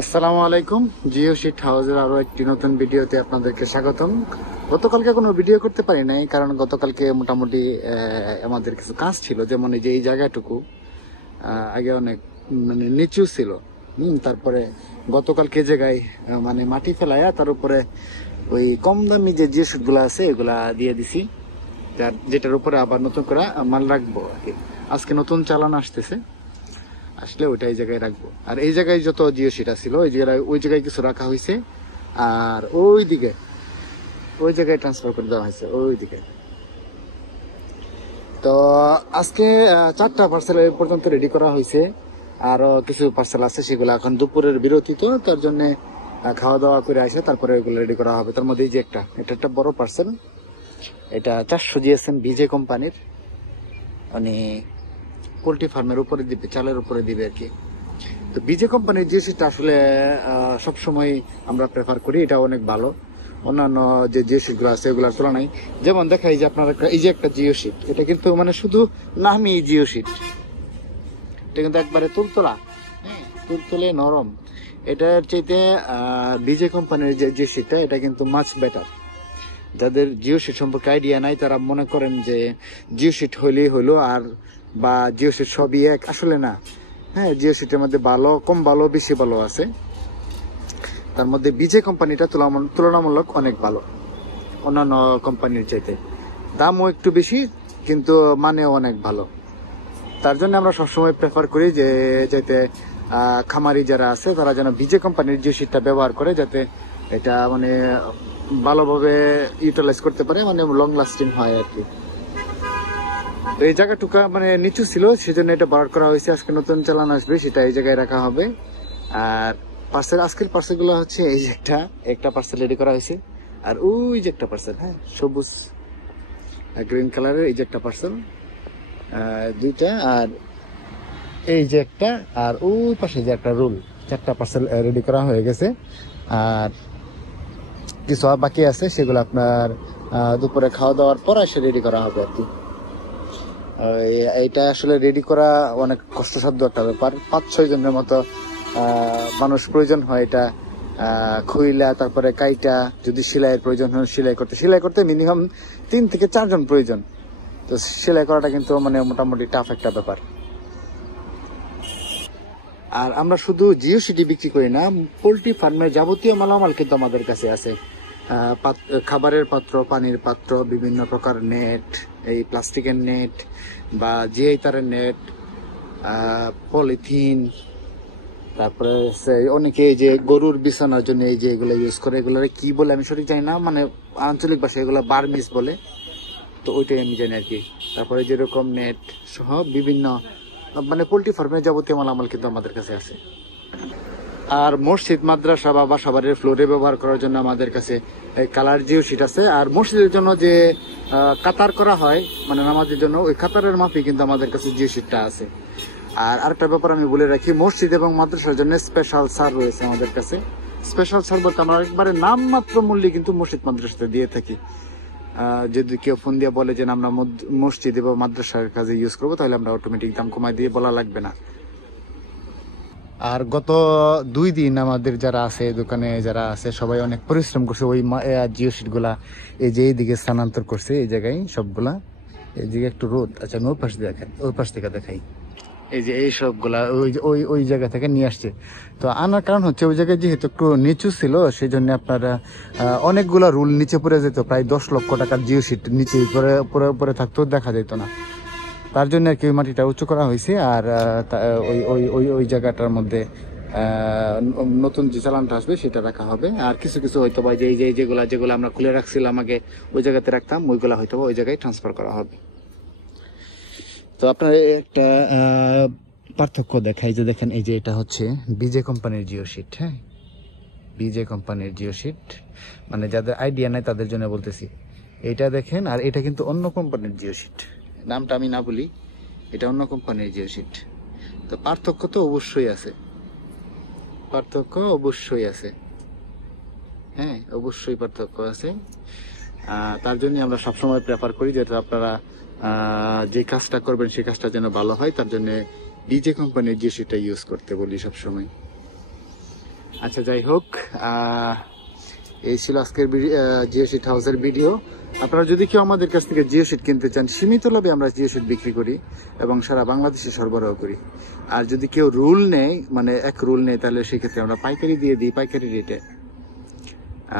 আসসালামু আলাইকুম। জিও শিট হাউসের আরো একটি নতুন ভিডিওতে আপনাদেরকে স্বাগতম। গতকালকে কোনো ভিডিও করতে পারি নাই, কারণ গতকালকে মোটামুটি আমাদের কিছু কাজ ছিল। যেমন এই যে এই জায়গাটুকু আগে অনেক মানে নিচু ছিল। তারপরে গতকালকে জায়গায় মানে মাটি ফেলাইয়া তার উপরে ওই কম দামি যে জিও শিট গুলা আছে এগুলা দিয়ে দিছি, যেটার উপরে আবার নতুন করে মাল রাখবো আর কি। আজকে নতুন চালান আসতেছে, আসলে ওইটা এই জায়গায় রাখবো। আর এই জায়গায় যত জিও সিটা ছিল ওই জায়গায় কিছু রাখা হয়েছে, আর ওই জায়গায় ট্রান্সফার করে দেওয়া হয়েছে ওই দিকে। তো আজকে 4টা পার্সেল পর্যন্ত রেডি করা হয়েছে, আরো কিছু পার্সেল আছে, সেগুলো এখন দুপুরের বিরতি, তো তার জন্য খাওয়া দাওয়া করে আসে তারপরে ওইগুলো রেডি করা হবে। তার মধ্যে এই যে এটা একটা বড় পার্সেল, এটা 400 জিএসএম ভিজে কোম্পানির, মানে পোল্ট্রি ফার্মের উপরে দিবে, চালের উপরে দিবে আর কি। তো বিজে কোম্পানির জিও শিটটা আসলে সবসময় আমরা প্রেফার করি, এটা অনেক ভালো অন্যান্য যে জিও শিট গুলো আছে ওগুলোর তুলনায়। যেমন দেখাই যে আপনার এই যে একটা জিও শিট, এটা কিন্তু মানে শুধু নামই জিও শিট, এটা কিন্তু একবারে তুলতলা, হ্যাঁ তুলতুলে নরম। এটার চাইতে বিজে কোম্পানির যে জিও শিটটা এটা কিন্তু মাছ বেটার। যাদের জিও শিট সম্পর্কে আইডিয়া নাই তারা মনে করেন যে জিও শিট হইলেই হইলো, আর বা জিও শিট সবই এক, আসলে না। হ্যাঁ, জিও সিটের মধ্যে ভালো, কম ভালো, বেশি ভালো আছে। তার মধ্যে বিজে কোম্পানিটা তুলনামূলক অনেক ভালো অন্যান্য কোম্পানির চাইতে। দামও একটু বেশি, কিন্তু মানেও অনেক ভালো। তার জন্য আমরা সবসময় প্রেফার করি যে যাতে খামারি যারা আছে তারা যেন বিজে কোম্পানির জিও সিটটা ব্যবহার করে, যাতে এটা মানে ভালোভাবে ইউটিলাইজ করতে পারে, মানে লং লাস্টিং হয় আর কি। তো এই জায়গাটুকু মানে নিচু ছিল, সেজন্য এটা বার করা হয়েছে। আজকে নতুন চালান আসবে, সেটা এই জায়গায় রাখা হবে। আর আজকের পার্সেল গুলো হচ্ছে এই যে একটা পার্সেল রেডি করা হয়েছে, আর ওই যে একটা পার্সেল, হ্যাঁ সবুজ গ্রিন কালারের এই যে একটা পার্সেল, দুইটা, আর এই যে একটা, আর ওই পাশে যে একটা রোল। 4টা পার্সেল রেডি করা হয়ে গেছে, আর কিছু বাকি আছে, সেগুলো আপনার দুপুরে খাওয়া দাওয়ার পর এসে রেডি করা হবে আর কি। এইটা আসলে রেডি করা অনেক কষ্টসাধ্য একটা ব্যাপার। 5-6 জনের মতো মানুষ প্রয়োজন হয় এটা খুইলা, তারপরে কাইটা, যদি সেলাইয়ের প্রয়োজন হয় সেলাই করতে মিনিমাম 3 থেকে 4 জন প্রয়োজন। তো সেলাই করাটা কিন্তু মানে মোটামুটি টাফ একটা ব্যাপার। আর আমরা শুধু জিও সিটি বিক্রি করি না, পোল্ট্রি ফার্মের যাবতীয় মালামাল কিন্তু আমাদের কাছে আছে। খাবারের পাত্র, পানির পাত্র, বিভিন্ন প্রকার নেট, এই প্লাস্টিকের নেট বা জিআই তারের নেট, পলিথিন, তারপরে অনেকে এই যে গরুর বিছানার জন্য এই যে এগুলো ইউজ করে, এগুলো কি বলে আমি সঠিক জানি না, মানে আঞ্চলিক ভাষায় এগুলো বার্মিস বলে, তো ওইটাই আমি জানি আর কি। তারপরে যেরকম নেট সহ বিভিন্ন মানে পোল্ট্রি ফার্মের যাবতীয় মালামাল কিন্তু আমাদের কাছে আছে। আর মসজিদ, মাদ্রাসা বা বাসাবাড়ির ফ্লোরে ব্যবহার করার জন্য আমাদের কাছে কালার জিও শিট আছে। আর মসজিদের জন্য যে কাতার করা হয় মানে নামাজের জন্য, ওই কাতারের মাপে কিন্তু আমাদের কাছে জিও শিটটা আছে। আর আরেকটা ব্যাপার আমি বলে রাখি, মসজিদ এবং মাদ্রাসার জন্য স্পেশাল সার রয়েছে আমাদের কাছে। স্পেশাল সার বলতে আমরা একবারে নামমাত্র মূল্যে কিন্তু মসজিদ মাদ্রাসাতে দিয়ে থাকি। যদি কেউ ফোন দিয়ে বলে যে আমরা মসজিদ এবং মাদ্রাসার কাজে ইউজ করবো, তাহলে আমরা অটোমেটিক দাম কমাই দিয়ে বলা লাগবে না। আর গত 2 দিন আমাদের যারা আছে দোকানে, যারা আছে সবাই অনেক পরিশ্রম করছে ওই জিও শিট গুলা এই যে এইদিকে স্থানান্তর করছে, এই জায়গায় সবগুলা। এইদিকে একটু রোদ, আচ্ছা ওই পাশ দিয়ে দেখেন, ওই পাশ থেকে দেখাই। এই যে এই সবগুলা ওই জায়গা থেকে নিয়ে আসছে। তো আনার কারণ হচ্ছে ওই জায়গায় যেহেতু একটু নিচু ছিল, সেই জন্য আপনারা অনেকগুলা রুল নিচে পড়ে যেত, প্রায় 10 লক্ষ টাকার জিও শিট নিচে পরে থাকতো, দেখা যেত না। তার জন্য আর কি মাটিটা উঁচু করা হয়েছে। আর ওই জায়গাটার মধ্যে নতুন যে চালানটা আসবে সেটা রাখা হবে। আর কিছু কিছু হয়তো বা যেগুলো আমরা খুলে রাখছিলাম আগে ওই জায়গাতে রাখতাম, ওইগুলা হয়তো ওই জায়গায় ট্রান্সফার করা হবে। তো আপনার একটা পার্থক্য দেখাই, যে দেখেন এই যে এটা হচ্ছে বিজে কোম্পানির জিও শিট। হ্যাঁ, বিজে কোম্পানির জিও শিট, মানে যাদের আইডিয়া নাই তাদের জন্য বলতেছি। এটা দেখেন, আর এটা কিন্তু অন্য কোম্পানির জিও শিট, নামটা আমি না বলি, এটা অন্য কোম্পানির জিও শিট। তো পার্থক্য তো অবশ্যই আছে, পার্থক্য অবশ্যই আছে, হ্যাঁ অবশ্যই পার্থক্য আছে। তার জন্য আমরা সবসময় প্রেফার করি যাতে আপনারা যে কাজটা করবেন সেই কাজটা যেন ভালো হয়, তার জন্য ডিজে কোম্পানির জিও শিটটা ইউজ করতে বলি সবসময়। আচ্ছা যাই হোক, এই ছিল আজকের জিও শিট হাউসের ভিডিও। আপনারা যদি কেউ আমাদের কাছ থেকে জিও শিট কিনতে চান, সীমিত লাভে আমরা জিও শিট বিক্রি করি এবং সারা বাংলাদেশে সরবরাহ করি। আর যদি কেউ রুল নেয়, মানে এক রুল নেয়, তাহলে সেক্ষেত্রে আমরা পাইকারি দিয়ে দিই, পাইকারি রেটে।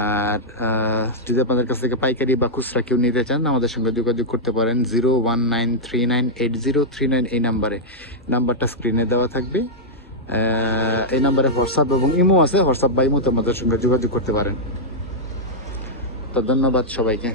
আর যদি আপনাদের কাছ থেকে পাইকারি বা খুচরা কেউ নিতে চান, আমাদের সঙ্গে যোগাযোগ করতে পারেন 019398039 এই নাম্বারটা স্ক্রিনে দেওয়া থাকবে। এই নাম্বারে হোয়াটসঅ্যাপ এবং ইমো আছে, হোয়াটসঅ্যাপ বা ইমোতে আমাদের সঙ্গে যোগাযোগ করতে পারেন। তো ধন্যবাদ সবাইকে।